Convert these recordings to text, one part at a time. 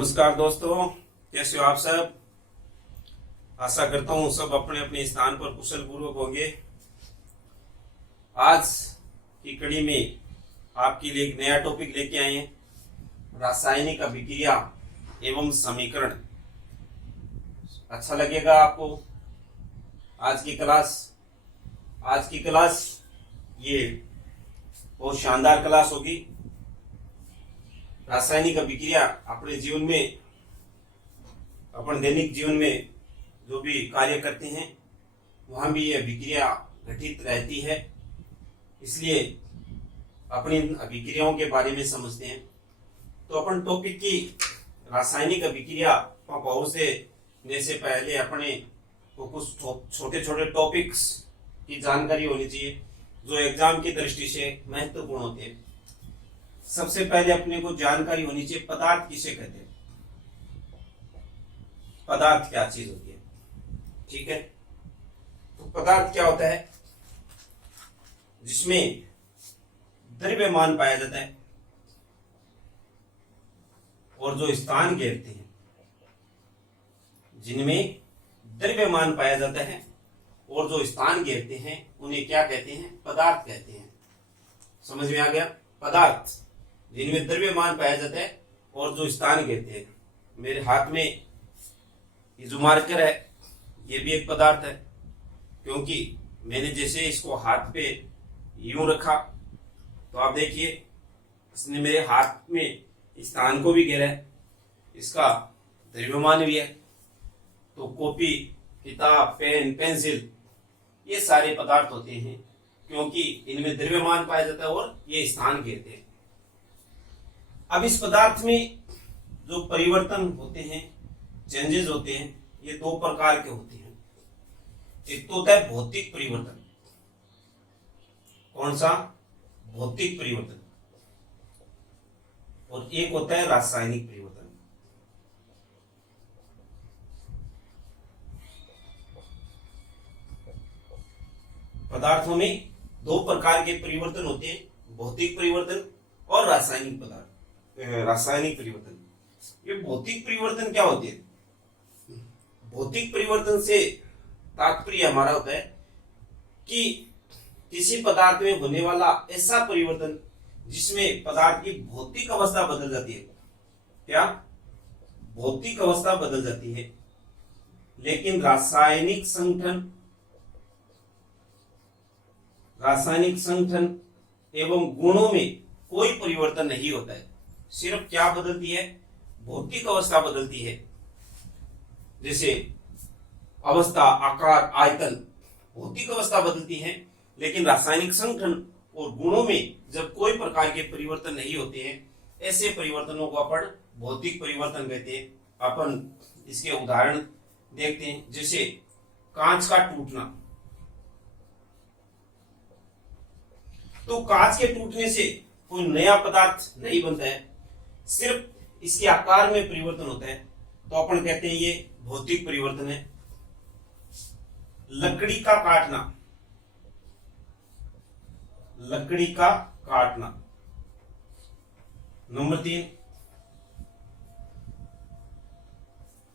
नमस्कार दोस्तों, कैसे हो आप सब। आशा करता हूँ सब अपने अपने स्थान पर कुशल पूर्वक होंगे। आज की कड़ी में आपके लिए एक नया टॉपिक लेके आए हैं, रासायनिक अभिक्रिया एवं समीकरण। अच्छा लगेगा आपको आज की क्लास ये बहुत शानदार क्लास होगी। रासायनिक अभिक्रिया अपने जीवन में, अपन दैनिक जीवन में जो भी कार्य करते हैं वहां भी ये अभिक्रिया घटित रहती है, इसलिए अपनी अभिक्रियाओं के बारे में समझते हैं। तो अपन टॉपिक की रासायनिक अभिक्रिया को पहुंचने से पहले अपने को कुछ छोटे छोटे टॉपिक्स की जानकारी होनी चाहिए जो एग्जाम की दृष्टि से महत्वपूर्ण होते हैं। सबसे पहले अपने को जानकारी होनी चाहिए पदार्थ किसे कहते हैं, पदार्थ क्या चीज होती है। ठीक है, तो पदार्थ क्या होता है? जिसमें द्रव्यमान पाया जाता है और जो स्थान घेरते हैं, जिनमें द्रव्यमान पाया जाता है और जो स्थान घेरते हैं उन्हें क्या कहते हैं? पदार्थ कहते हैं। समझ में आ गया? पदार्थ जिनमें द्रव्यमान पाया जाता है और जो स्थान घेरते हैं। मेरे हाथ में ये जो मार्कर है ये भी एक पदार्थ है, क्योंकि मैंने जैसे इसको हाथ पे यूं रखा तो आप देखिए इसने मेरे हाथ में स्थान को भी घेरा है, इसका द्रव्यमान भी है। तो कॉपी, किताब, पेन, पेंसिल ये सारे पदार्थ होते हैं क्योंकि इनमें द्रव्यमान पाया जाता है और ये स्थान घेरते हैं। अब इस पदार्थ में जो परिवर्तन होते हैं, चेंजेस होते हैं, ये दो प्रकार के होते हैं। एक तो होता है भौतिक परिवर्तन। कौन सा? भौतिक परिवर्तन। और एक होता है रासायनिक परिवर्तन। पदार्थों में दो प्रकार के परिवर्तन होते हैं, भौतिक परिवर्तन और रासायनिक परिवर्तन। ये भौतिक परिवर्तन क्या होती है? भौतिक परिवर्तन से तात्पर्य हमारा होता है कि किसी पदार्थ में होने वाला ऐसा परिवर्तन जिसमें पदार्थ की भौतिक अवस्था बदल जाती है। क्या? भौतिक अवस्था बदल जाती है, लेकिन रासायनिक संगठन एवं गुणों में कोई परिवर्तन नहीं होता है। सिर्फ क्या बदलती है? भौतिक अवस्था बदलती है। जैसे अवस्था, आकार, आयतन, भौतिक अवस्था बदलती है, लेकिन रासायनिक संगठन और गुणों में जब कोई प्रकार के परिवर्तन नहीं होते हैं, ऐसे परिवर्तनों को अपन भौतिक परिवर्तन कहते हैं। अपन इसके उदाहरण देखते हैं, जैसे कांच का टूटना। तो कांच के टूटने से कोई नया पदार्थ नहीं बनता है, सिर्फ इसके आकार में परिवर्तन होता है, तो अपन कहते हैं ये भौतिक परिवर्तन है। लकड़ी का काटना। नंबर 3,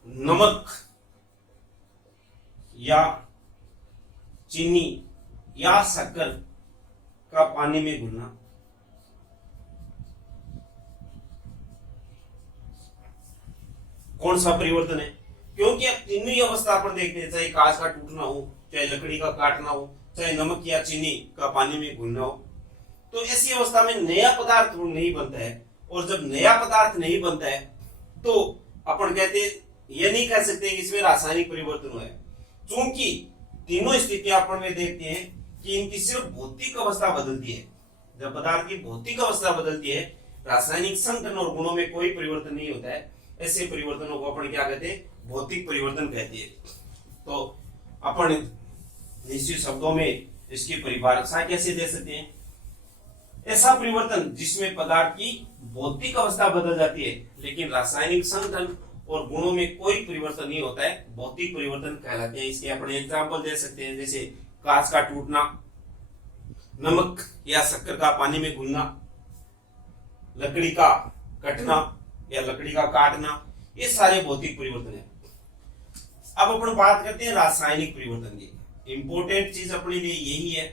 नमक या चीनी या शक्कर का पानी में घुलना। कौन सा परिवर्तन है? क्योंकि अब तीनों ही अवस्था अपन देखते हैं, चाहे कांच का टूटना हो, चाहे लकड़ी का काटना हो, चाहे नमक या चीनी का पानी में घुलना हो, तो ऐसी अवस्था में नया पदार्थ नहीं बनता है। और जब नया पदार्थ नहीं बनता है तो अपन कहते हैं, ये नहीं कह सकते कि इसमें रासायनिक परिवर्तन हुआ है, क्योंकि तीनों स्थितियां अपन में देखते हैं कि इनकी सिर्फ भौतिक अवस्था बदलती है। जब पदार्थ की भौतिक अवस्था बदलती है, रासायनिक संगठन और गुणों में कोई परिवर्तन नहीं होता है, ऐसे परिवर्तनों को अपन क्या कहते हैं? भौतिक परिवर्तन कहते हैं। तो अपन निश्चित शब्दों में इसकी परिभाषा कैसे दे सकते हैं? ऐसा परिवर्तन जिसमें पदार्थ की भौतिक अवस्था बदल जाती है, लेकिन रासायनिक संगठन और गुणों में कोई परिवर्तन नहीं होता है, भौतिक परिवर्तन कहलाते हैं। इसके अपने एग्जाम्पल दे सकते हैं, जैसे कांच का टूटना, नमक या शक्कर का पानी में घुलना, लकड़ी का कटना या लकड़ी का काटना, ये सारे भौतिक परिवर्तन है। अब अपन बात करते हैं रासायनिक परिवर्तन की। इंपॉर्टेंट चीज अपने लिए यही है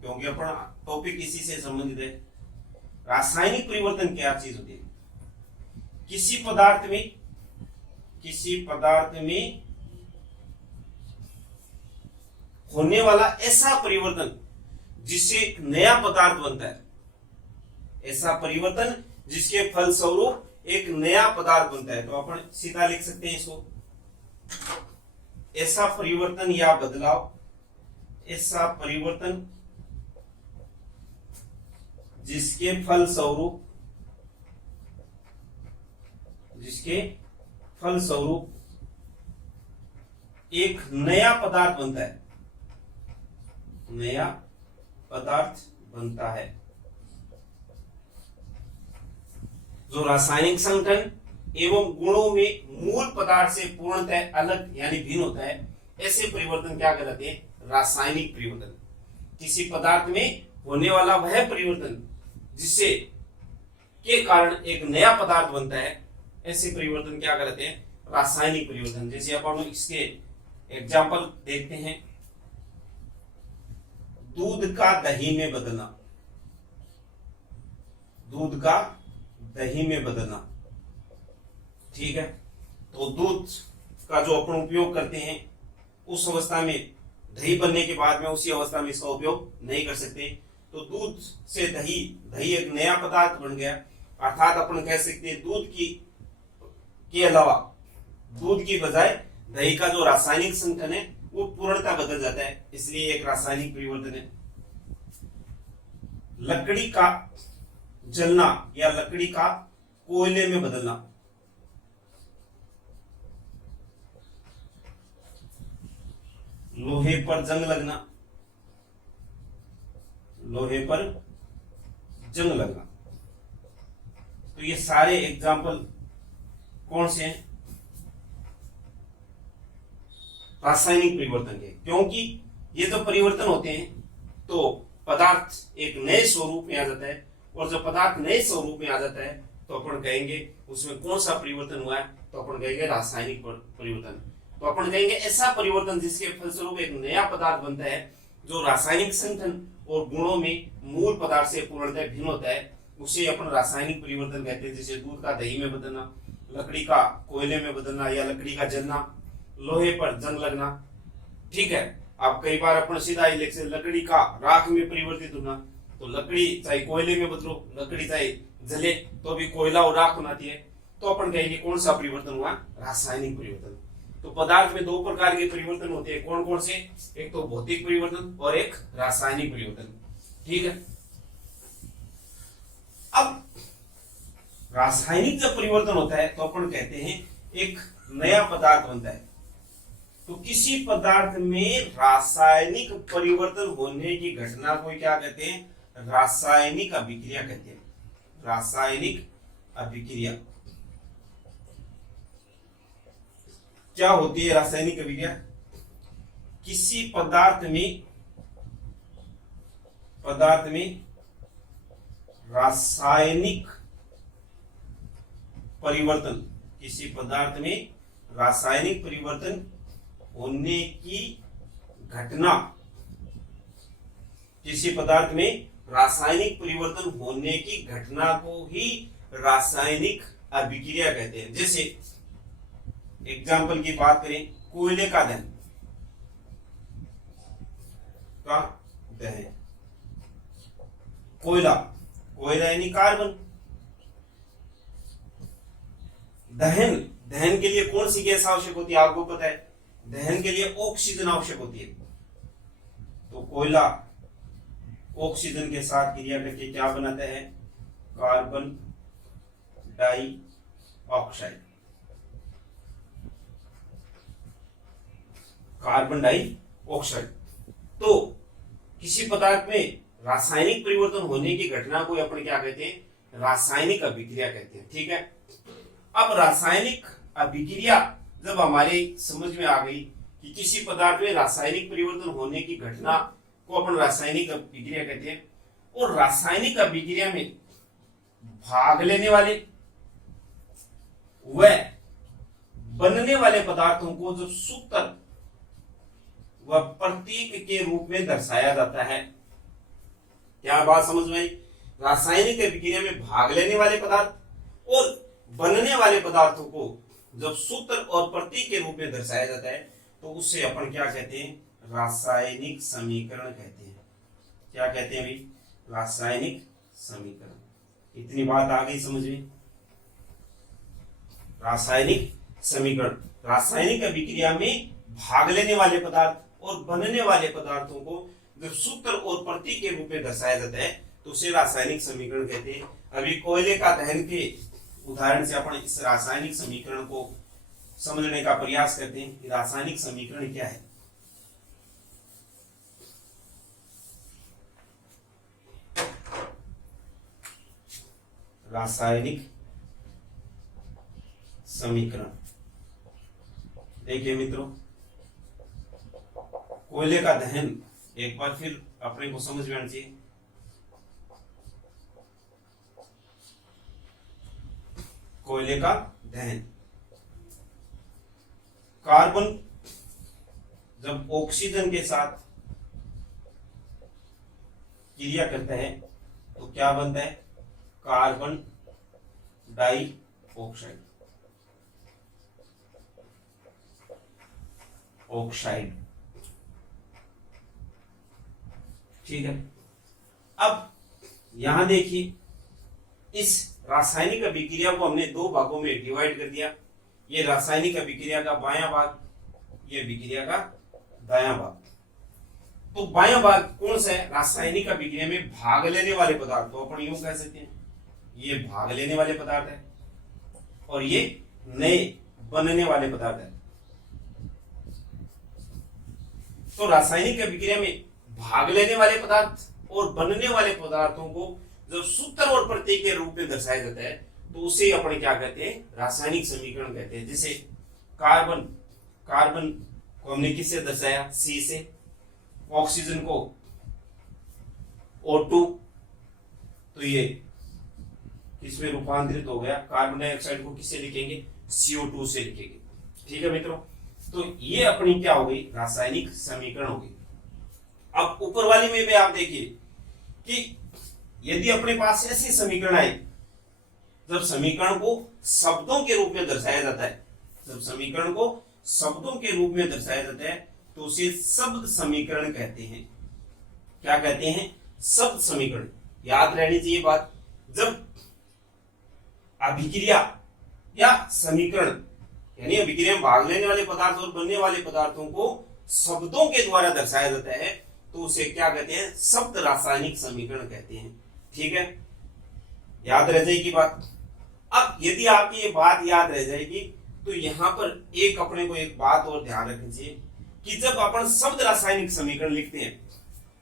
क्योंकि अपना टॉपिक इसी से संबंधित है। रासायनिक परिवर्तन क्या चीज होती है? किसी पदार्थ में होने वाला ऐसा परिवर्तन जिससे एक नया पदार्थ बनता है, ऐसा परिवर्तन जिसके फलस्वरूप एक नया पदार्थ बनता है। तो अपन सीधा लिख सकते हैं इसको, ऐसा परिवर्तन या बदलाव, ऐसा परिवर्तन जिसके फलस्वरूप एक नया पदार्थ बनता है, नया पदार्थ बनता है। जो रासायनिक संगठन एवं गुणों में मूल पदार्थ से पूर्णतः अलग यानी भिन्न होता है, ऐसे परिवर्तन क्या कहलाते हैं? रासायनिक परिवर्तन। किसी पदार्थ में होने वाला वह परिवर्तन जिससे के कारण एक नया पदार्थ बनता है, ऐसे परिवर्तन क्या कहलाते हैं? रासायनिक परिवर्तन। जैसे अपन इसके एग्जाम्पल देखते हैं, दूध का दही में बदलना, दूध का दही में बदलना, ठीक है। तो दूध का जो अपन उपयोग करते हैं उस अवस्था में दही बनने के बाद में उसी अवस्था में इसका उपयोग नहीं कर सकते। तो दूध से दही एक नया पदार्थ बन गया, अर्थात अपन कह सकते हैं दूध के अलावा दूध की बजाय दही का जो रासायनिक संगठन है वो पूर्णतः बदल जाता है, इसलिए एक रासायनिक परिवर्तन है। लकड़ी का जलना या लकड़ी का कोयले में बदलना, लोहे पर जंग लगना, लोहे पर जंग लगना। तो ये सारे एग्जाम्पल कौन से हैं? रासायनिक परिवर्तन के। क्योंकि ये जो परिवर्तन होते हैं तो पदार्थ एक नए स्वरूप में आ जाता है, और जब पदार्थ नए स्वरूप में आ जाता है तो अपन कहेंगे उसमें कौन सा परिवर्तन हुआ है? तो अपन कहेंगे रासायनिक परिवर्तन। तो अपन कहेंगे ऐसा परिवर्तन जिसके फलस्वरूप एक नया पदार्थ बनता है जो रासायनिक संगठन और गुणों में मूल पदार्थ से पूर्णतः भिन्न होता है, उसे अपन रासायनिक परिवर्तन कहते हैं। जैसे दूध का दही में बदलना, लकड़ी का कोयले में बदलना, या लकड़ी का जलना, लोहे पर जंग लगना, ठीक है। अब कई बार अपन सीधा ही लिख सकते लकड़ी का राख में परिवर्तित होना, तो लकड़ी चाहे कोयले में बदलो, लकड़ी चाहे जले तो भी कोयला और राख बनाती है। तो अपन कहेंगे कौन सा परिवर्तन हुआ? रासायनिक परिवर्तन। तो पदार्थ में दो प्रकार के परिवर्तन होते हैं, कौन कौन से? एक तो भौतिक परिवर्तन और एक रासायनिक परिवर्तन, ठीक है। अब रासायनिक जब परिवर्तन होता है तो अपन कहते हैं एक नया पदार्थ बनता है। तो किसी पदार्थ में रासायनिक परिवर्तन होने की घटना को क्या कहते हैं? रासायनिक अभिक्रिया कहते हैं। रासायनिक अभिक्रिया क्या होती है? रासायनिक अभिक्रिया किसी पदार्थ में रासायनिक परिवर्तन, किसी पदार्थ में रासायनिक परिवर्तन होने की घटना, किसी पदार्थ में रासायनिक परिवर्तन होने की घटना को ही रासायनिक अभिक्रिया कहते हैं। जैसे एग्जाम्पल की बात करें, कोयले का दहन, कोयला यानी कार्बन। दहन के लिए कौन सी गैस आवश्यक होती है? आपको पता है, दहन के लिए ऑक्सीजन आवश्यक होती है। तो कोयला ऑक्सीजन के साथ क्रिया करके क्या बनाता है? Carbon dioxide. Carbon dioxide. तो किसी पदार्थ में रासायनिक परिवर्तन होने की घटना को अपन क्या कहते हैं? रासायनिक अभिक्रिया कहते हैं, ठीक है। अब रासायनिक अभिक्रिया जब हमारे समझ में आ गई कि किसी पदार्थ में रासायनिक परिवर्तन होने की घटना को अपन रासायनिक अभिक्रिया कहते हैं, और रासायनिक अभिक्रिया में भाग लेने वाले वह बनने वाले पदार्थों को जब सूत्र व प्रतीक के रूप में दर्शाया जाता है। क्या बात समझ में आई? रासायनिक अभिक्रिया में भाग लेने वाले पदार्थ और बनने वाले पदार्थों को जब सूत्र और प्रतीक के रूप में दर्शाया जाता है तो उससे अपन क्या कहते हैं? रासायनिक समीकरण कहते हैं। क्या कहते हैं भाई? रासायनिक समीकरण। इतनी बात आ गई समझ में? रासायनिक समीकरण, रासायनिक अभिक्रिया में भाग लेने वाले पदार्थ और बनने वाले पदार्थों को जब सूत्र और प्रतीक के रूप में दर्शाया जाता है तो उसे रासायनिक समीकरण कहते हैं। अभी कोयले का दहन के उदाहरण से अपन इस रासायनिक समीकरण को समझने का प्रयास करते हैं कि रासायनिक समीकरण क्या है। रासायनिक समीकरण देखिए मित्रों, कोयले का दहन एक बार फिर अपने को समझ में आना चाहिए। कोयले का दहन, कार्बन जब ऑक्सीजन के साथ क्रिया करता है तो क्या बनता है? Carbon dioxide, oxide. ठीक है। अब यहां देखिए, इस रासायनिक अभिक्रिया को हमने दो भागों में डिवाइड कर दिया। ये रासायनिक अभिक्रिया का बायां भाग, ये अभिक्रिया का दायां भाग। तो बायां भाग कौन सा है? रासायनिक अभिक्रिया में भाग लेने वाले पदार्थ, तो अपन यूं कह सकते हैं ये भाग लेने वाले पदार्थ है और ये नए बनने वाले पदार्थ है। तो रासायनिक अभिक्रिया में भाग लेने वाले पदार्थ और बनने वाले पदार्थों को जब सूत्र और प्रतीक के रूप में दर्शाया जाता है तो उसे अपन क्या कहते हैं? रासायनिक समीकरण कहते हैं। जैसे कार्बन, कार्बन को हमने किससे दर्शाया? सी से। ऑक्सीजन को O2, तो ये किसमें रूपांतरित हो गया? कार्बन डाइऑक्साइड को किससे लिखेंगे? CO2 से लिखेंगे। ठीक है मित्रों, तो ये अपनी क्या हो गई? रासायनिक समीकरण हो गई। अब ऊपर वाली में भी आप देखिए कि यदि अपने पास ऐसी समीकरण आए, जब समीकरण को शब्दों के रूप में दर्शाया जाता है, जब समीकरण को शब्दों के रूप में दर्शाया जाता है तो उसे शब्द समीकरण कहते हैं। क्या कहते हैं? शब्द समीकरण। याद रहनी चाहिए बात। जब अभिक्रिया या समीकरण यानी अभिक्रिया में भाग लेने वाले पदार्थ और बनने वाले पदार्थों को शब्दों के द्वारा दर्शाया जाता है तो उसे क्या कहते हैं? शब्द रासायनिक समीकरण कहते हैं। ठीक है, याद रह जाएगी बात। अब यदि आपकी ये बात याद रह जाएगी तो यहां पर एक अपने को एक बात और ध्यान रखनी चाहिए कि जब अपन शब्द रासायनिक समीकरण लिखते हैं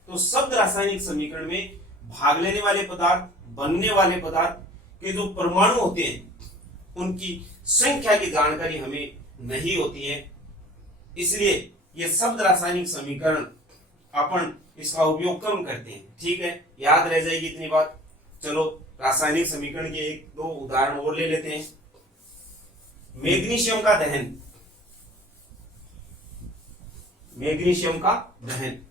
तो शब्द रासायनिक समीकरण में भाग लेने वाले पदार्थ, बनने वाले पदार्थ के जो परमाणु होते हैं उनकी संख्या की जानकारी हमें नहीं होती है। इसलिए ये शब्द रासायनिक समीकरण अपन इसका उपयोग कम करते हैं। ठीक है, याद रह जाएगी इतनी बात। चलो रासायनिक समीकरण के एक दो उदाहरण और ले लेते हैं। मैग्नीशियम का दहन, मैग्नीशियम का दहन।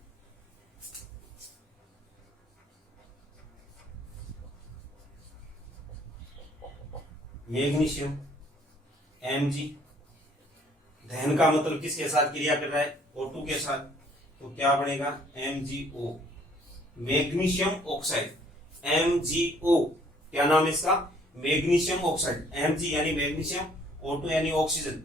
मैग्नीशियम Mg, दहन का मतलब किसके साथ क्रिया कर रहा है? O2 के साथ। तो क्या बनेगा? MgO, magnesium oxide. MgO क्या नाम है इसका? Magnesium oxide. Mg यानी मैग्नीशियम, O2 यानी ऑक्सीजन।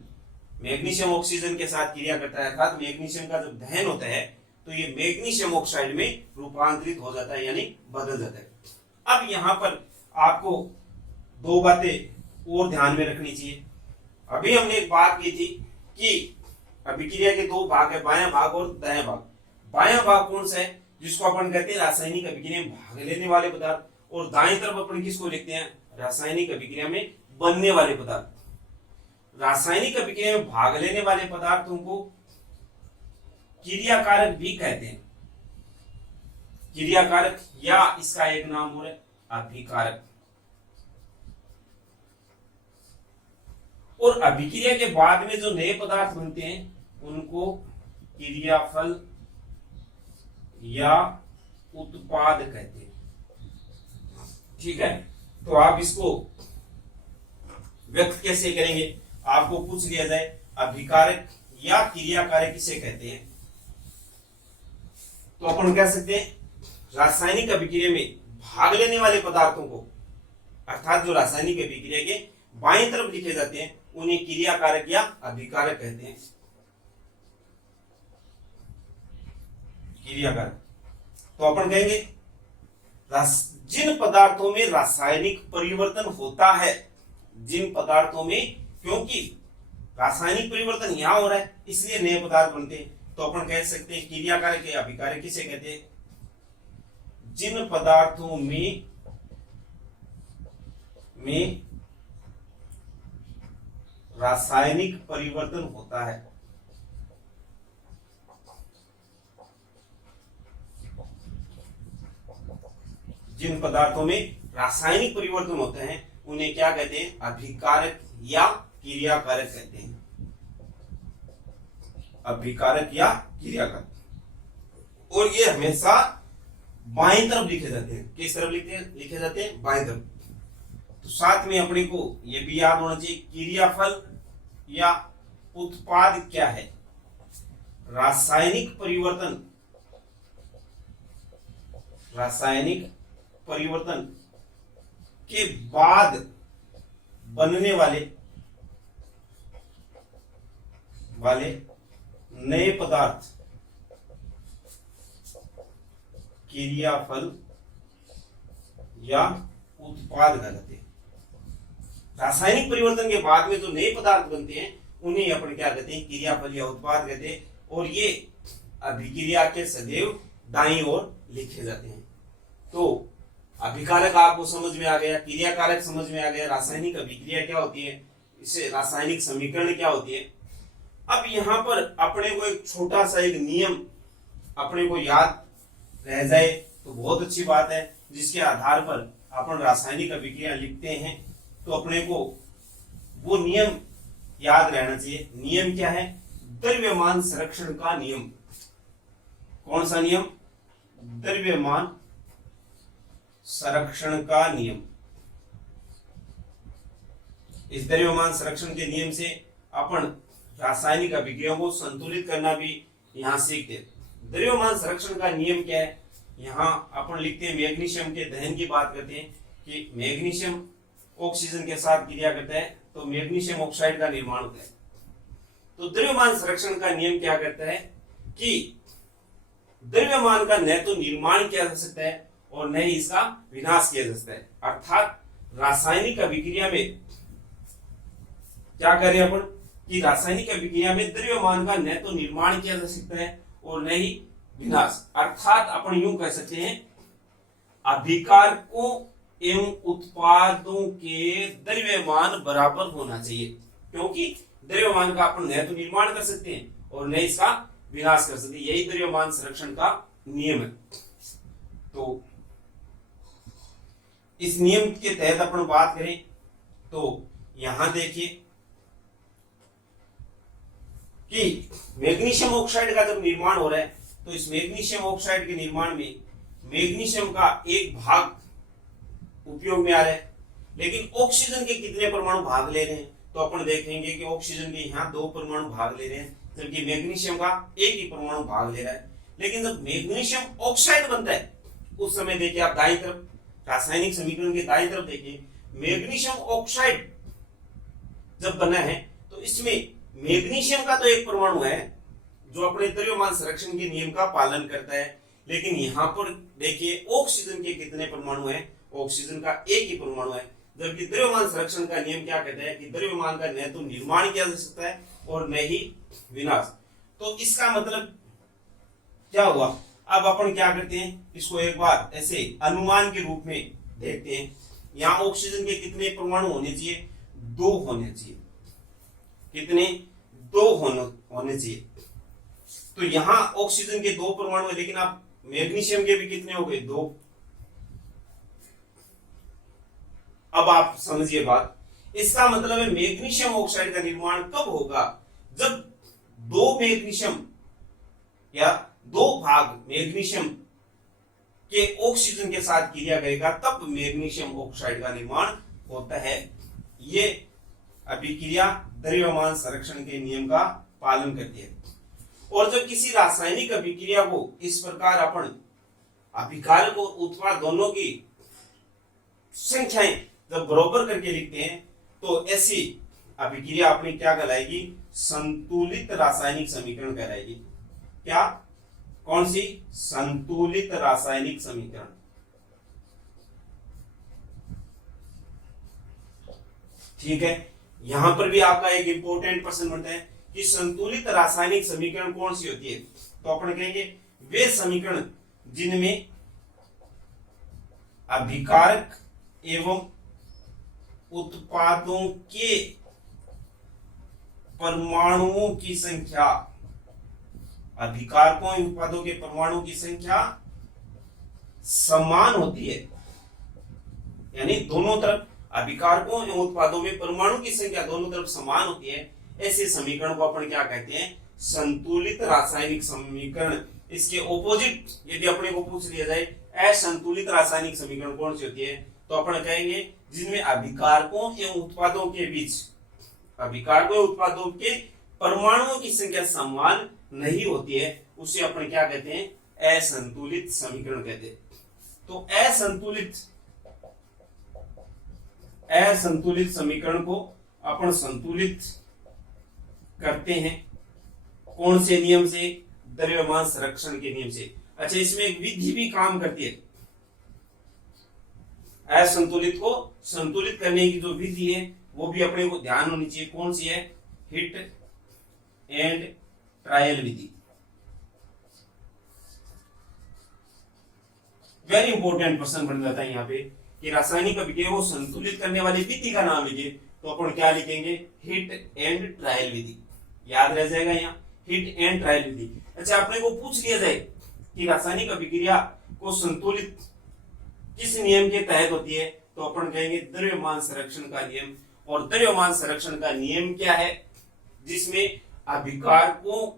मैग्नीशियम ऑक्सीजन के साथ क्रिया करता है, अर्थात मैग्नीशियम का जब दहन होता है तो ये मैग्नीशियम ऑक्साइड में रूपांतरित हो जाता है यानी बदल जाता है। अब यहां पर आपको दो बातें और ध्यान में रखनी चाहिए। अभी हमने एक बात की थी कि अभिक्रिया के दो भाग है, बायां भाग और दायां भाग। बायां भाग कौन सा है? जिसको अपन कहते हैं रासायनिक अभिक्रिया में भाग लेने वाले पदार्थ, और दाएं तरफ अपन किसको लिखते हैं? रासायनिक अभिक्रिया में बनने वाले पदार्थ। रासायनिक अभिक्रिया में भाग लेने वाले पदार्थों को क्रियाकारक भी कहते हैं। क्रियाकारक या इसका एक नाम और है अभिकारक। और अभिक्रिया के बाद में जो नए पदार्थ बनते हैं उनको क्रियाफल या उत्पाद कहते हैं। ठीक है, तो आप इसको व्यक्त कैसे करेंगे? आपको पूछ लिया जाए अभिकारक या क्रियाकारक किसे कहते हैं, तो अपन कह सकते हैं रासायनिक अभिक्रिया में भाग लेने वाले पदार्थों को, अर्थात जो रासायनिक अभिक्रिया के बाईं तरफ लिखे जाते हैं उन्हें क्रियाकारक या अभिकारक कहते हैं। क्रियाकारक तो अपन कहेंगे जिन पदार्थों में रासायनिक परिवर्तन होता है, जिन पदार्थों में, क्योंकि रासायनिक परिवर्तन यहां हो रहा है इसलिए नए पदार्थ बनते हैं, तो अपन कह सकते हैं क्रियाकारक या अभिकारक किसे कहते हैं? जिन पदार्थों में रासायनिक परिवर्तन होता है, जिन पदार्थों में रासायनिक परिवर्तन होते हैं उन्हें क्या कहते हैं? अभिकारक या क्रियाकारक कहते हैं। अभिकारक या क्रियाकारक। और ये हमेशा बाईं तरफ लिखे जाते हैं। किस तरफ लिखे जाते हैं? बाईं तरफ। तो साथ में अपने को ये भी याद होना चाहिए क्रियाफल या उत्पाद क्या है? रासायनिक परिवर्तन के बाद बनने वाले नए पदार्थ क्रियाफल या उत्पाद कहते हैं। रासायनिक परिवर्तन के बाद में जो नए पदार्थ बनते हैं उन्हें अपन क्या कहते हैं? क्रियाफल या उत्पाद कहते हैं। और ये अभिक्रिया के सदैव दाईं ओर लिखे जाते हैं। तो अभिकारक आपको समझ में आ गया, क्रियाकारक समझ में आ गया, रासायनिक अभिक्रिया क्या होती है, इससे रासायनिक समीकरण क्या होती है। अब यहाँ पर अपने को एक छोटा सा एक नियम अपने को याद रह जाए तो बहुत अच्छी बात है, जिसके आधार पर अपन रासायनिक अभिक्रिया लिखते हैं तो अपने को वो नियम याद रहना चाहिए। नियम क्या है? द्रव्यमान संरक्षण का नियम। कौन सा नियम? द्रव्यमान संरक्षण का नियम। इस द्रव्यमान संरक्षण के नियम से अपन रासायनिक अभिक्रियाओं को संतुलित करना भी यहां सीखते हैं। द्रव्यमान संरक्षण का नियम क्या है? यहां अपन लिखते हैं मैग्नीशियम के दहन की बात करते हैं कि मैग्नीशियम ऑक्सीजन के साथ क्रिया करता है तो मैग्नीशियम ऑक्साइड का निर्माण होता है। तो द्रव्यमान संरक्षण का नियम क्या कहता है कि द्रव्यमान का न तो निर्माण किया जा सकता है और न ही इसका विनाश किया जा सकता है। अर्थात रासायनिक अभिक्रिया में क्या करें अपन कि रासायनिक अभिक्रिया में द्रव्यमान का न तो निर्माण किया जा सकता है और न ही विनाश। अर्थात अपन यूं कह सकते हैं अभिकारकों एवं उत्पादों के द्रव्यमान बराबर होना चाहिए, क्योंकि द्रव्यमान का अपन न तो निर्माण कर सकते हैं और न इसका विनाश कर सकते हैं। यही द्रव्यमान संरक्षण का नियम है। तो इस नियम के तहत अपन बात करें तो यहां देखिए कि मैग्नीशियम ऑक्साइड का जब निर्माण हो रहा है तो इस मैग्नीशियम ऑक्साइड के निर्माण में मैग्नीशियम का एक भाग उपयोग में आ रहा है, लेकिन ऑक्सीजन के कितने परमाणु भाग ले रहे हैं? तो अपन देखेंगे कि ऑक्सीजन के यहाँ 2 परमाणु भाग ले रहे हैं, जबकि मैग्नीशियम का एक ही परमाणु भाग ले रहा है। लेकिन जब मैग्नीशियम ऑक्साइड बनता है उस समय देखिए आप दाईं तरफ रासायनिक समीकरण के दाईं तरफ देखिए मैग्नीशियम ऑक्साइड जब बना है तो इसमें मैग्नीशियम का तो एक परमाणु है जो अपने द्रव्यमान संरक्षण के नियम का पालन करता है, लेकिन यहाँ पर देखिए ऑक्सीजन के कितने परमाणु हैं? ऑक्सीजन का एक ही परमाणु है। जबकि द्रव्यमान संरक्षण का नियम क्या कहता है कि द्रव्यमान का न तो निर्माण किया जा सकता है और न ही विनाश। तो इसका मतलब क्या हुआ? अब अपन क्या करते हैं, इसको एक बार ऐसे अनुमान के रूप में देखते हैं। यहाँ ऑक्सीजन के कितने परमाणु होने चाहिए? 2 होने चाहिए। कितने? 2 होने चाहिए। तो यहाँ ऑक्सीजन के 2 परमाणु है, लेकिन आप मैग्नीशियम के भी कितने हो गए? 2। अब आप समझिए बात, इसका मतलब है मैग्नीशियम ऑक्साइड का निर्माण कब होगा? जब दो मैग्नीशियम या दो भाग मैग्नीशियम के ऑक्सीजन के साथ क्रिया करेगा तब मैग्नीशियम ऑक्साइड का निर्माण होता है। ये अभिक्रिया द्रव्यमान संरक्षण के नियम का पालन करती है। और जब किसी रासायनिक अभिक्रिया को इस प्रकार अपन अभिकारक और उत्पाद दोनों की संख्याएं जब बराबर करके लिखते हैं तो ऐसी अभिक्रिया अपनी क्या कहलाएगी? संतुलित रासायनिक समीकरण कहलाएगी। क्या? कौन सी? संतुलित रासायनिक समीकरण। ठीक है, यहां पर भी आपका एक इंपॉर्टेंट प्रश्न बनता है कि संतुलित रासायनिक समीकरण कौन सी होती है? तो अपन कहेंगे वे समीकरण जिनमें अभिकारक एवं उत्पादों के परमाणुओं की संख्या, अभिकारकों एवं उत्पादों के परमाणुओं की संख्या समान होती है, यानी दोनों तरफ अभिकारकों एवं उत्पादों में परमाणु की संख्या दोनों तरफ समान होती है, ऐसे समीकरण को अपन क्या कहते हैं? संतुलित रासायनिक समीकरण। इसके ऑपोजिट यदि अपने को पूछ लिया जाए असंतुलित रासायनिक समीकरण कौन सी होती है, तो अपन कहेंगे जिनमें अभिकारकों एवं उत्पादों के बीच, अभिकारकों एवं उत्पादों के परमाणुओं की संख्या समान नहीं होती है, उसे अपन क्या कहते हैं? असंतुलित समीकरण कहते हैं। तो असंतुलित समीकरण को अपन संतुलित करते हैं कौन से नियम से? द्रव्यमान संरक्षण के नियम से। अच्छा, इसमें एक विधि भी काम करती है। असंतुलित को संतुलित करने की जो विधि है वो भी अपने को ध्यान होनी चाहिए। कौन सी है? Hit and trial Vidhi. Very important प्रश्न बन जाता है यहाँ पे कि रासायनिक अभिक्रिया को संतुलित करने वाली विधि का नाम लीजिए, तो अपन क्या लिखेंगे? हिट एंड ट्रायल विधि। याद रह जाएगा यहाँ, हिट एंड ट्रायल विधि। अच्छा, अपने को पूछ लिया जाए कि रासायनिक अभिक्रिया को संतुलित किस नियम के तहत होती है, तो अपन कहेंगे द्रव्यमान संरक्षण का नियम। और द्रव्यमान संरक्षण का नियम क्या है? जिसमें अभिकारकों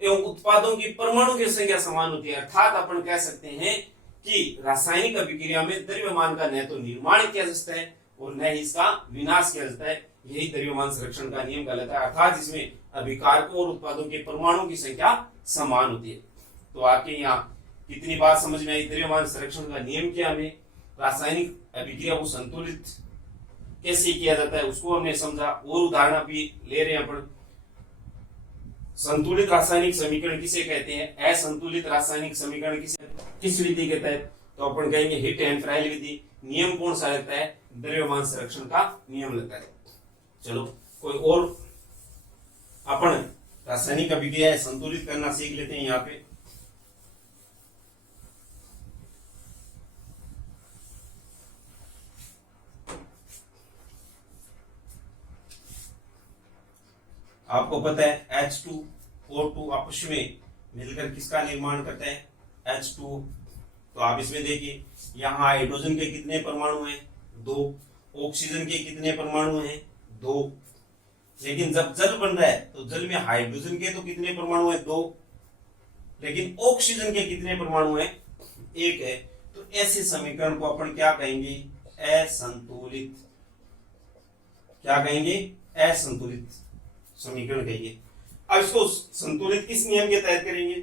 एवं उत्पादों की परमाणु की संख्या समान होती है। अर्थात अपन कह सकते हैं कि रासायनिक अभिक्रिया में द्रव्यमान का न तो निर्माण किया जाता है और न ही इसका विनाश किया जाता है। यही द्रव्यमान संरक्षण का नियम कहलाता है, अर्थात जिसमें अभिकारकों और उत्पादों के परमाणु की संख्या समान होती है। तो आपके यहाँ कितनी बात समझ में आई? द्रव्यमान संरक्षण का नियम क्या है, रासायनिक अभिक्रिया को संतुलित कैसे किया जाता है उसको हमने समझा, और उदाहरण भी ले रहे हैं अपन। संतुलित रासायनिक समीकरण किसे कहते हैं? असंतुलित रासायनिक समीकरण किस विधि के तहत? तो अपन कहेंगे हिट एंड ट्रायल विधि। नियम कौन सा लगता है? द्रव्यमान संरक्षण का नियम लगता है। चलो कोई और अपन रासायनिक अभिक्रिया संतुलित करना सीख लेते हैं। यहाँ पे आपको पता है H2O2 आपस में मिलकर किसका निर्माण करता है? H2O। तो आप इसमें देखिए, यहाँ हाइड्रोजन के कितने परमाणु हैं? 2। ऑक्सीजन के कितने परमाणु हैं? 2। लेकिन जब जल बन रहा है तो जल में हाइड्रोजन के तो कितने परमाणु हैं? 2। लेकिन ऑक्सीजन के कितने परमाणु हैं? 1 है। तो ऐसे समीकरण को अपन क्या कहेंगे? असंतुलित। क्या कहेंगे? असंतुलित समीकरण कहिए। अब इसको संतुलित किस नियम के तहत करेंगे?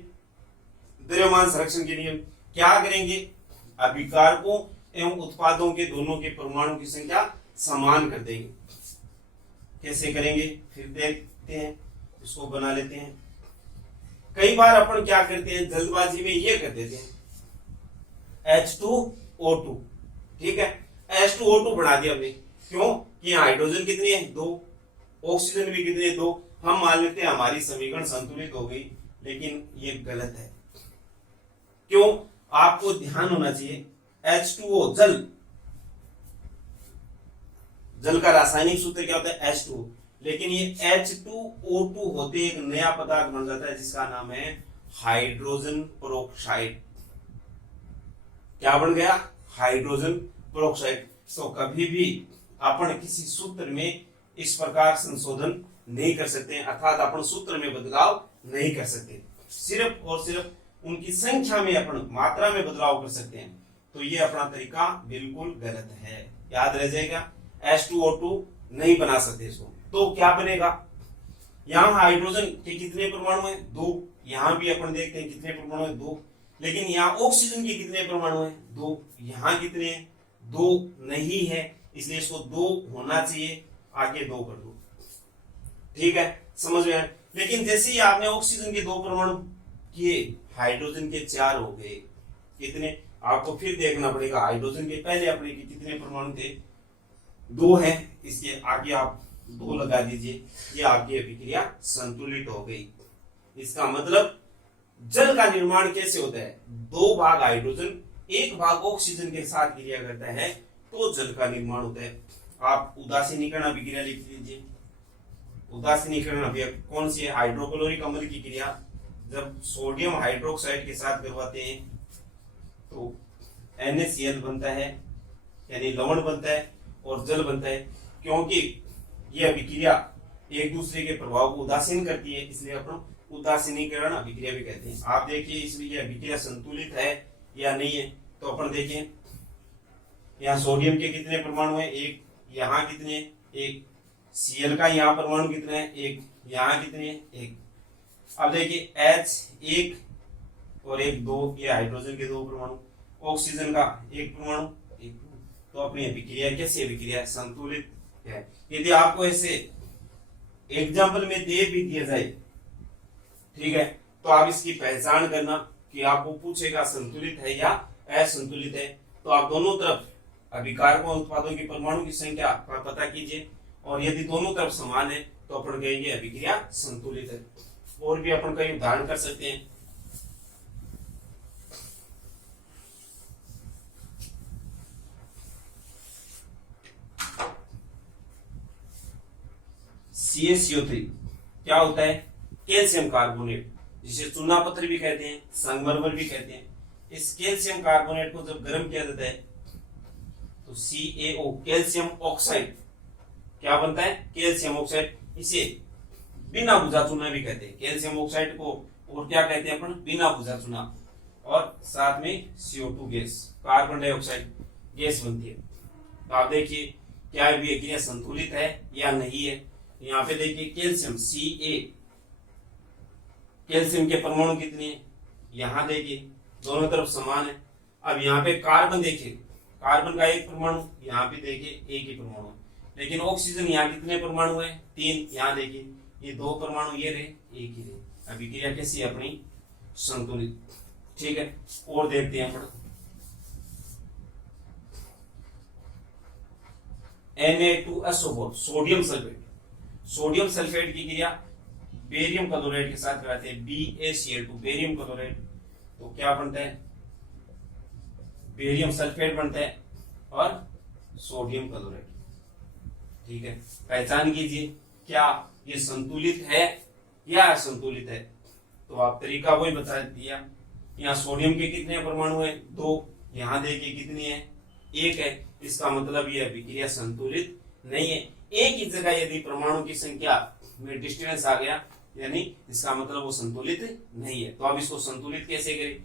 द्रव्यमान संरक्षण के नियम। क्या करेंगे? अभिकारकों एवं उत्पादों के दोनों के परमाणु की संख्या समान कर देंगे। कैसे करेंगे फिर देखते हैं, इसको बना लेते हैं। कई बार अपन क्या करते हैं, जल्दबाजी में ये कर देते हैं H2O2, ठीक है, H2O2 बना दिया हमने। क्यों? कि हाइड्रोजन कितने हैं? 2। ऑक्सीजन भी कितने? 2। हम मान लेते हैं हमारी समीकरण संतुलित हो गई, लेकिन ये गलत है। क्यों? आपको ध्यान होना चाहिए, H2O जल का रासायनिक सूत्र क्या होता है? H2O। लेकिन ये H2O2 होते एक नया पदार्थ बन जाता है जिसका नाम है हाइड्रोजन पेरोक्साइड। क्या बन गया? Hydrogen peroxide. तो कभी भी अपन किसी सूत्र में इस प्रकार संशोधन नहीं कर सकते हैं, अर्थात अपन सूत्र में बदलाव नहीं कर सकते, सिर्फ और सिर्फ उनकी संख्या में अपन मात्रा में बदलाव कर सकते हैं। तो ये अपना तरीका बिल्कुल गलत है, याद रह जाएगा। H2O2 नहीं बना सकते इसको, तो क्या बनेगा, यहाँ हाइड्रोजन के कितने परमाणु हैं, 2, यहाँ भी अपन देखते हैं कितने परमाणु हैं, 2, लेकिन यहाँ ऑक्सीजन के कितने परमाणु हैं, 2, यहाँ कितने हैं, 2 नहीं है, इसलिए इसको 2 होना चाहिए, आगे 2 कर दो, ठीक है, समझ में आया। लेकिन जैसे ही आपने ऑक्सीजन के 2 परमाणु किए, हाइड्रोजन के 4 हो गए, कितने, आपको फिर देखना पड़ेगा हाइड्रोजन के पहले अपने के कितने परमाणु थे, 2 है, इसके आगे आप 2 लगा दीजिए, ये आपकी अभिक्रिया संतुलित हो गई। इसका मतलब जल का निर्माण कैसे होता है, 2 भाग हाइड्रोजन 1 भाग ऑक्सीजन के साथ क्रिया करता है तो जल का निर्माण होता है। आप उदासीनीकरण अभिक्रिया लिख लीजिए। उदासीनीकरण अभिक्रिया कौन सी है, हाइड्रोक्लोरिक अम्ल की क्रिया, जब सोडियम हाइड्रोक्साइड के साथ करवाते हैं तो NaCl बनता है, यानी लवण बनता है और जल बनता है। क्योंकि ये अभिक्रिया एक दूसरे के प्रभाव को उदासीन करती है, इसलिए अपन उदासीनीकरण अभिक्रिया भी कहते हैं। आप देखिए इसमें ये अभिक्रिया संतुलित है या नहीं है, तो अपन देखिए यहाँ सोडियम के कितने परमाणु हैं, 1, यहाँ कितने, 1, Cl का यहाँ परमाणु कितने हैं, 1, यहाँ कितने, 1। अब देखिए H1 और 1, 2, ये हाइड्रोजन के 2 परमाणु, ऑक्सीजन का 1 परमाणु, 1, तो अपनी अभिक्रिया कैसी अभिक्रिया संतुलित है। यदि आपको ऐसे एग्जाम्पल में दे भी दिया जाए, ठीक है, तो आप इसकी पहचान करना कि आपको पूछेगा संतुलित है या असंतुलित है, तो आप दोनों तरफ अभिकारकों उत्पादों की परमाणु की संख्या का पता कीजिए, और यदि दोनों तरफ समान है तो अपन कहेंगे अभिक्रिया संतुलित है। और भी अपन कई उदाहरण कर सकते हैं। CaCO3 क्या होता है, कैल्शियम कार्बोनेट, जिसे चूना पत्थर भी कहते हैं, संगमरमर भी कहते हैं। इस कैल्शियम कार्बोनेट को जब गर्म किया जाता है तो CaO कैल्शियम ऑक्साइड क्या बनता है, कैल्शियम ऑक्साइड। इसे बिना बुझा चूना भी कहते हैं, कैल्शियम ऑक्साइड को और क्या कहते हैं अपन, बिना बुझा चूना। और साथ में CO2 gas, carbon dioxide gas बनती है। तो आप देखिए क्या अभिक्रिया संतुलित है या नहीं है। यहाँ पे देखिए कैल्शियम Ca, कैल्शियम के परमाणु कितने हैं, यहाँ देखिए दोनों तरफ समान है। अब यहाँ पे कार्बन देखिए, कार्बन का 1 परमाणु, यहाँ पे देखिए 1 ही परमाणु है, लेकिन ऑक्सीजन यहाँ कितने परमाणु है, 3, यहाँ देखिए ये 2 परमाणु ये रहे, 1 ही रहे। अभिक्रिया कैसी है अपनी, संतुलित, ठीक है। और देखते हैं अपन Na2SO4 sodium sulphate, sodium sulphate की क्रिया बेरियम क्लोराइड के साथ कराते हैं, BaCl2 बेरियम क्लोराइड, तो क्या बनता है, बेरियम सल्फेट बनता है और सोडियम क्लोराइड, ठीक है। पहचान कीजिए क्या ये संतुलित है या असंतुलित है। तो आप तरीका वही बता दिया। यहाँ सोडियम के कितने परमाणु है, 2, यहाँ देखिए कितनी है, 1 है। इसका मतलब ये अभिक्रिया संतुलित नहीं है। एक ही जगह यदि परमाणु की संख्या में डिस्टेंस आ गया, यानी इसका मतलब वो संतुलित नहीं है। तो आप इसको संतुलित कैसे करें,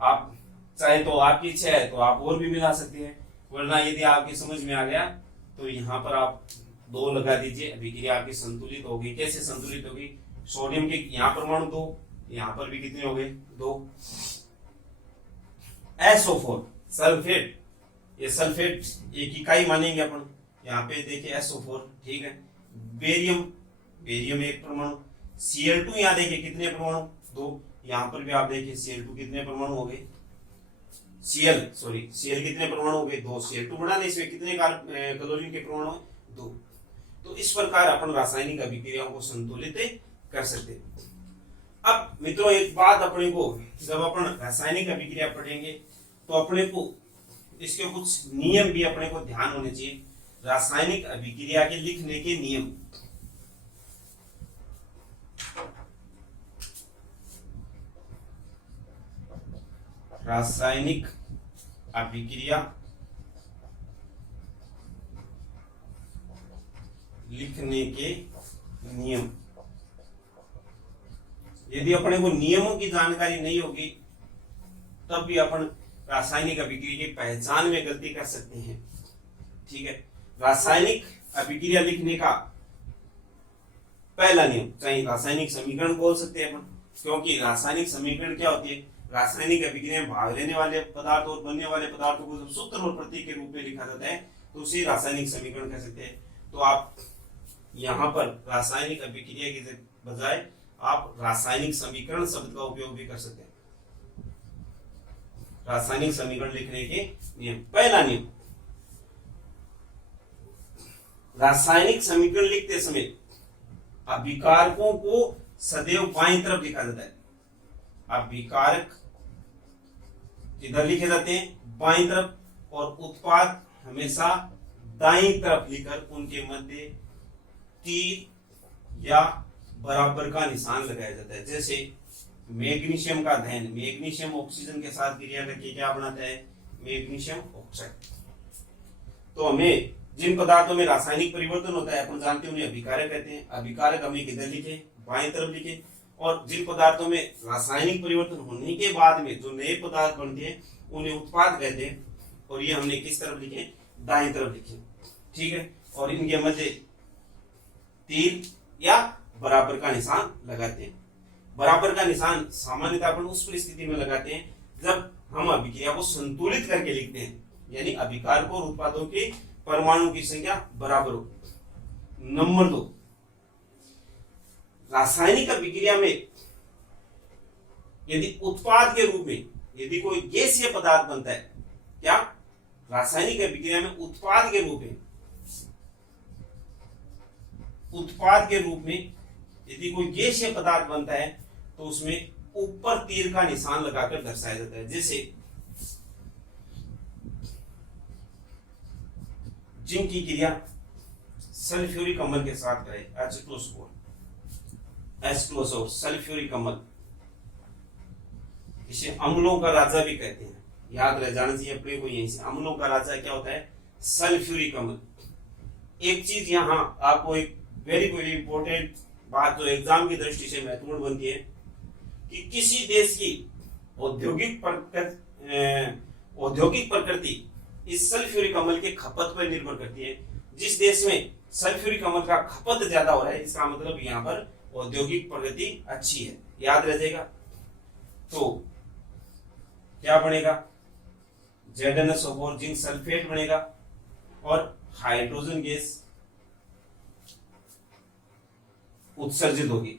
आप चाहे तो आपकी इच्छा है तो आप और भी मिला सकते हैं, वरना यदि आपकी समझ में आ गया तो यहाँ पर आप 2 लगा दीजिए, अभिक्रिया आपकी संतुलित होगी। कैसे संतुलित होगी, सोडियम के यहाँ परमाणु 2, यहाँ पर भी कितने हो गए, 2। SO4 सल्फेट, ये सल्फेट एक इकाई मानेंगे अपन, यहाँ पे देखिए SO4, ठीक है। बेरियम, बेरियम 1 परमाणु, Cl2 यहाँ देखिए कितने परमाणु, 2, यहाँ पर भी आप देखिए Cl2 कितने परमाणु हो गए, Cl कितने परमाणु हो गए, 2, Cl2 बढ़ाने इसमें कितने क्लोरीन के परमाणु है, 2। तो इस प्रकार अपन रासायनिक अभिक्रियाओं को संतुलित कर सकते हैं। अब मित्रों एक बात अपने को, जब अपन रासायनिक अभिक्रिया पढ़ेंगे तो अपने को इसके कुछ नियम भी अपने को ध्यान होने चाहिए। रासायनिक अभिक्रिया के लिखने के नियम, रासायनिक अभिक्रिया लिखने के नियम। यदि अपने को नियमों की जानकारी नहीं होगी तब भी अपन रासायनिक अभिक्रिया की पहचान में गलती कर सकते हैं। ठीक है, रासायनिक अभिक्रिया लिखने का पहला नियम, चाहे रासायनिक समीकरण बोल सकते हैं अपन, क्योंकि रासायनिक समीकरण क्या होती है, रासायनिक अभिक्रिया में भाग लेने वाले पदार्थ और बनने वाले पदार्थों को जब सूत्र और प्रतीक के रूप में लिखा जाता है तो उसे रासायनिक समीकरण कह सकते हैं। तो आप यहाँ पर रासायनिक अभिक्रिया के बजाय आप रासायनिक समीकरण शब्द का उपयोग भी कर सकते हैं। रासायनिक समीकरण लिखने के नियम, पहला नियम, रासायनिक समीकरण लिखते समय अभिकारकों को सदैव बाईं तरफ लिखा जाता है। अभिकारक इधर लिखे जाते हैं बाईं तरफ, और उत्पाद हमेशा दाईं तरफ लिखकर उनके मध्य तीर या बराबर का निशान लगाया जाता है। जैसे मैग्नीशियम का अध्ययन, मैग्नीशियम ऑक्सीजन के साथ क्रिया करके क्या बनाता है, मैग्नीशियम ऑक्साइड। तो हमें जिन पदार्थों में रासायनिक परिवर्तन होता है अपन जानते हैं उन्हें अभिकारक कहते हैं। अभिकारक हमें किधर लिखे, बाएं तरफ लिखे। और जिन पदार्थों में रासायनिक परिवर्तन होने के बाद में जो नए पदार्थ बनते हैं उन्हें उत्पाद कहते हैं, और ये हमने किस तरफ लिखे, दाएं तरफ लिखे। ठीक है, और इनके मध्य तीर या बराबर का निशान लगाते हैं। बराबर का निशान सामान्यतः अपन उस परिस्थिति में लगाते हैं जब हम अभिक्रिया को संतुलित करके लिखते हैं, यानी अभिकारकों और उत्पादों के परमाणु की संख्या बराबर हो। नंबर 2, रासायनिक अभिक्रिया में यदि उत्पाद के रूप में यदि कोई गैसीय पदार्थ बनता है, क्या रासायनिक अभिक्रिया में उत्पाद के रूप में यदि कोई गैसीय पदार्थ बनता है तो उसमें ऊपर तीर का निशान लगाकर दर्शाया जाता है। जैसे जिंक की क्रिया सल्फ्यूरिक अम्ल के साथ करें, H2SO, सल्फ्यूरिक अम्ल, इसे अम्लों का राजा भी कहते हैं, याद रह जाना चाहिए अपने को। यहीं से अम्लों का राजा क्या होता है, सल्फ्यूरिक अम्ल। एक चीज यहाँ आपको एक वेरी वेरी इंपॉर्टेंट बात जो एग्जाम की दृष्टि से महत्वपूर्ण बनती है कि किसी देश की औद्योगिक प्रकृति इस सल्फ्यूरिक अम्ल के खपत पर निर्भर करती है। जिस देश में सल्फ्यूरिक अम्ल का खपत ज्यादा हो रहा है इसका मतलब यहाँ पर औद्योगिक प्रगति अच्छी है, याद रह जाएगा। तो क्या बनेगा, ZnSO4 जिंक सल्फेट बनेगा और हाइड्रोजन गैस उत्सर्जित होगी।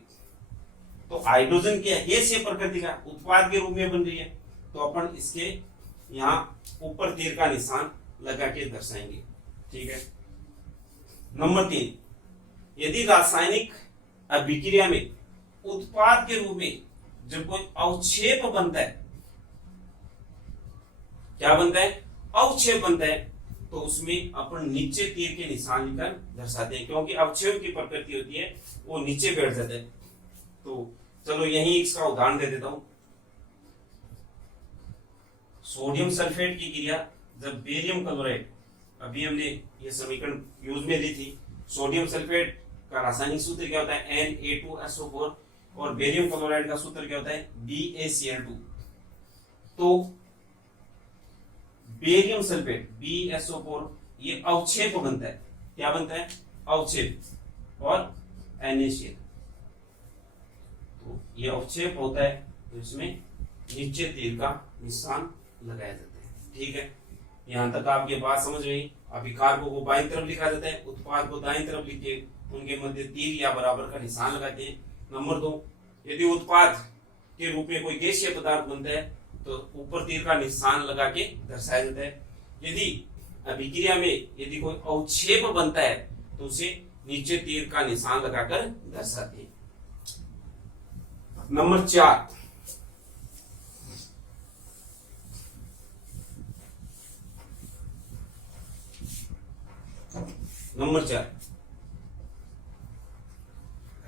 तो हाइड्रोजन की गैसीय प्रकृति का उत्पाद के रूप में बन रही है, तो अपन इसके यहाँ ऊपर तीर का निशान लगा के दर्शाएंगे। ठीक है। नंबर 3, यदि रासायनिक अभिक्रिया में उत्पाद के रूप में जब कोई अवक्षेप बनता है, क्या बनता है, अवक्षेप बनता है, तो उसमें अपन नीचे तीर के निशान लिखकर दर्शाते हैं, क्योंकि अवक्षेप की प्रकृति होती है वो नीचे बैठ जाता है। तो चलो यही इसका उदाहरण दे देता हूं। सोडियम सल्फेट की क्रिया जब बेरियम क्लोराइड, अभी हमने ये समीकरण यूज में ली थी, सोडियम सल्फेट का रासायनिक सूत्र क्या होता है, Na2SO4, और बेरियम क्लोराइड का सूत्र क्या होता है, BaCl2। तो बेरियम सल्फेट BSO4 ये अवक्षेप बनता है, क्या बनता है, अवक्षेप, और NaCl, तो ये अवक्षेप होता है, तो इसमें नीचे तीर का निशान लगाया जाता है। ठीक है, यहां तक आपकी बात समझ गई। अभिकारकों को बाईं तरफ लिखा जाता है, उत्पाद को दाईं तरफ लिख के उनके मध्य तीर या बराबर का निशान लगाते हैं। नंबर 2, यदि उत्पाद के रूप में कोई गैसीय पदार्थ बनता है तो ऊपर तीर का निशान लगा के दर्शाया जाता है। यदि अभिक्रिया में यदि कोई अवक्षेप बनता है तो उसे नीचे तीर का निशान लगाकर दर्शाते हैं। नंबर 4,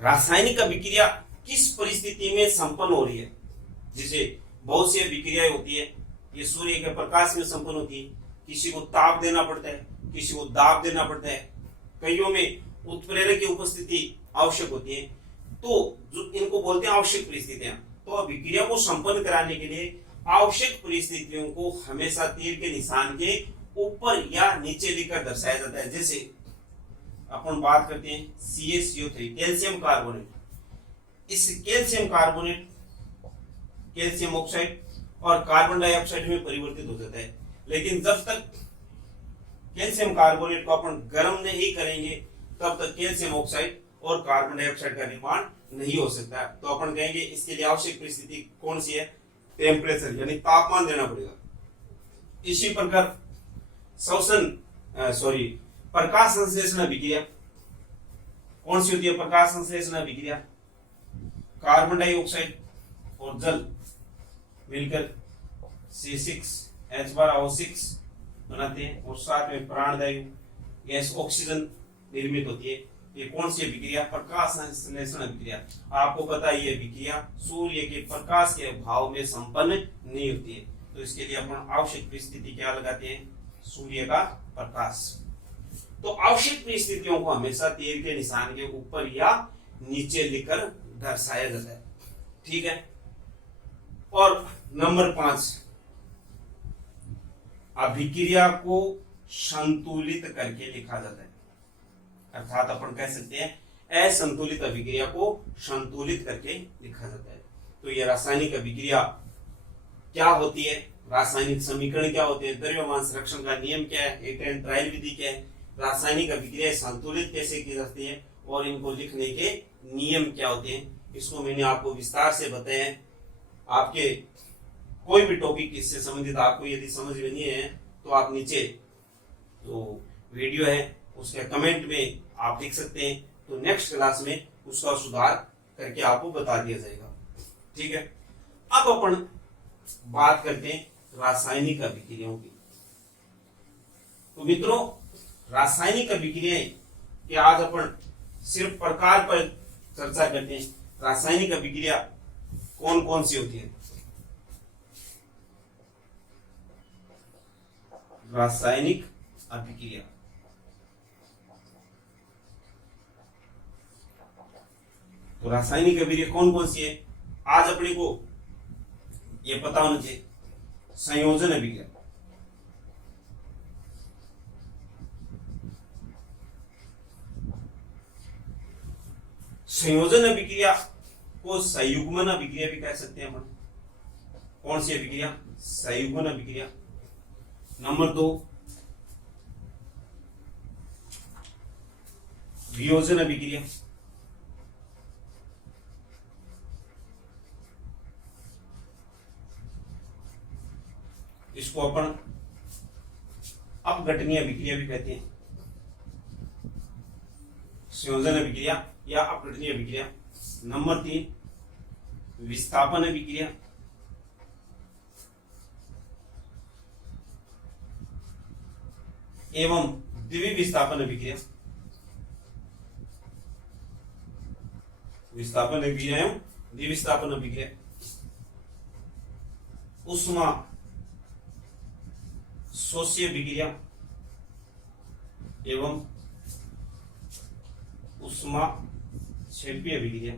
रासायनिक अभिक्रिया किस परिस्थिति में संपन्न हो रही है। जैसे बहुत सी अभिक्रियाएं होती है, ये सूर्य के प्रकाश में संपन्न होती है, किसी को ताप देना पड़ता है, किसी को दाब देना पड़ता है, कईयों में उत्प्रेरक की उपस्थिति आवश्यक होती है, तो जो इनको बोलते हैं आवश्यक परिस्थितियां। तो अभिक्रिया को संपन्न कराने के लिए आवश्यक परिस्थितियों को हमेशा तीर के निशान के ऊपर या नीचे लिखकर दर्शाया जाता है। जैसे अपन बात करते हैं CaCO3 कैल्शियम कार्बोनेट। इस कैल्शियम कार्बोनेट कैल्शियम ऑक्साइड और कार्बन डाइऑक्साइड में परिवर्तित हो जाता है, लेकिन जब तक कैल्शियम कार्बोनेट को अपन गर्म नहीं करेंगे तब तक कैल्शियम ऑक्साइड और कार्बन डाइऑक्साइड का निर्माण नहीं हो सकता। तो अपन कहेंगे इसके लिए आवश्यक परिस्थिति कौन सी है? टेम्परेचर यानी तापमान देना पड़ेगा। इसी प्रकार प्रकाश संश्लेषण अभिक्रिया कौन सी होती है? प्रकाश संश्लेषण अभिक्रिया कार्बन डाइऑक्साइड और जल मिलकर C6H12O6 बनाते हैं और साथ में प्राणवायु गैस ऑक्सीजन निर्मित होती है। ये कौन सी अभिक्रिया? प्रकाश संश्लेषण अभिक्रिया। आपको पता है ये अभिक्रिया सूर्य के प्रकाश के अभाव में संपन्न नहीं होती है, तो इसके लिए अपन आवश्यक परिस्थिति क्या लगाते हैं? सूर्य का प्रकाश। तो आवश्यक परिस्थितियों को हमेशा तीर के निशान के ऊपर या नीचे लिखकर दर्शाया जाता है, ठीक है। और नंबर 5, अभिक्रिया को संतुलित करके लिखा जाता है, अर्थात अपन कह सकते हैं असंतुलित अभिक्रिया को संतुलित करके लिखा जाता है। तो ये रासायनिक अभिक्रिया क्या होती है, रासायनिक समीकरण क्या होते हैं, द्रव्यमान संरक्षण का नियम क्या है, हेट एंड ट्रायल विधि क्या है, रासायनिक अभिक्रिया संतुलित कैसे की जाती है और इनको लिखने के नियम क्या होते हैं, इसको मैंने आपको विस्तार से बताया है। आपके कोई भी टॉपिक इससे संबंधित आपको यदि समझ में नहीं है तो आप नीचे जो वीडियो है उसके कमेंट में आप लिख सकते हैं, तो नेक्स्ट क्लास में उसका सुधार करके आपको बता दिया जाएगा, ठीक है। अब अपन बात करते हैं रासायनिक अभिक्रियाओं की। तो मित्रों, रासायनिक अभिक्रियाएं कि आज अपन सिर्फ प्रकार पर चर्चा करते हैं। रासायनिक अभिक्रिया कौन कौन सी होती है? रासायनिक अभिक्रिया तो रासायनिक अभिक्रिया कौन कौन सी है आज अपने को ये पता होना चाहिए। संयोजन अभिक्रिया, संयोजन अभिक्रिया को संयुग्मन अभिक्रिया भी कह सकते हैं अपन। कौन सी अभिक्रिया? संयुग्मन अभिक्रिया। नंबर 2, वियोजन अभिक्रिया। इसको अपन अपघटनीय अभिक्रिया भी कहते हैं। संयोजन अभिक्रिया या अपघटनीय अभिक्रिया। नंबर 3, विस्थापन अभिक्रिया। एवं द्विविस्थापन अभिक्रिया। विस्थापन अभिक्रिया एवं द्विविस्थापन अभिक्रिया। उष्मा शोष्य अभिक्रिया एवं उष्मा क्षेपीय अभिक्रिया,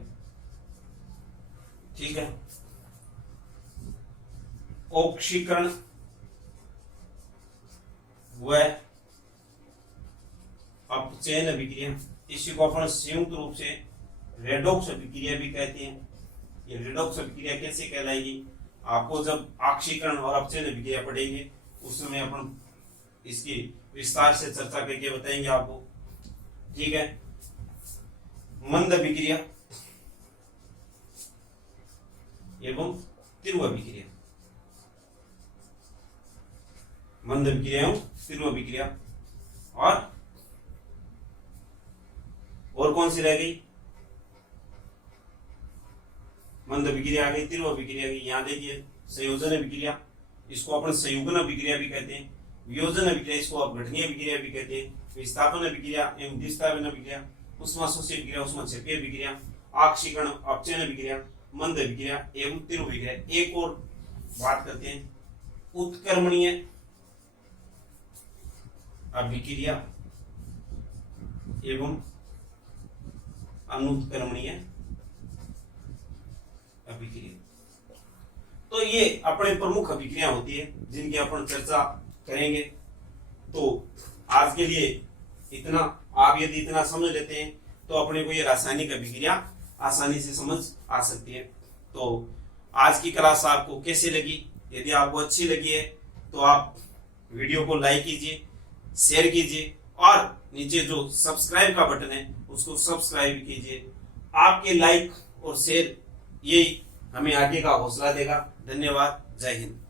ठीक है। ऑक्सीकरण व अपचयन अभिक्रिया, इसी को अपन संयुक्त रूप से रेडॉक्स अभिक्रिया भी कहते हैं। ये रेडॉक्स अभिक्रिया कैसे कहलाएगी? आपको जब ऑक्सीकरण और अपचयन अभिक्रिया पढ़ेंगे उस समय अपन इसकी विस्तार से चर्चा करके बताएंगे आपको, ठीक है। मंद अभिक्रिया एवं तीव्र अभिक्रिया। मंद अभिक्रिया एवं तीव्र अभिक्रिया। और कौन सी रह गई? मंद अभिक्रिया आ गई, तीव्र अभिक्रिया आ गई। यहां देखिए संयोजन अभिक्रिया, इसको अपन संयुग्मन अभिक्रिया भी कहते हैं। वियोजन अभिक्रिया, इसको अपघटनीय अभिक्रिया भी कहते हैं। विस्थापन अभिक्रिया एवं द्विस्थापन अभिक्रिया, उष्मा शोष्य अभिक्रिया, उष्मा क्षेपीय अभिक्रिया, ऑक्सीकरण अपचयन अभिक्रिया, मंद अभिक्रिया एवं तीव्र अभिक्रिया। एक और बात करते हैं उत्क्रमणीय अभिक्रिया एवं अनुत्क्रमणीय अभिक्रिया। तो ये अपने प्रमुख अभिक्रिया होती है जिनकी अपन चर्चा करेंगे। तो आज के लिए इतना, आप यदि इतना समझ लेते हैं तो अपने को ये रासायनिक अभिक्रिया आसानी से समझ आ सकती है। तो आज की क्लास आपको कैसी लगी? यदि आपको अच्छी लगी है तो आप वीडियो को लाइक कीजिए, शेयर कीजिए और नीचे जो सब्सक्राइब का बटन है उसको सब्सक्राइब कीजिए। आपके लाइक और शेयर यही हमें आगे का हौसला देगा। धन्यवाद। जय हिंद।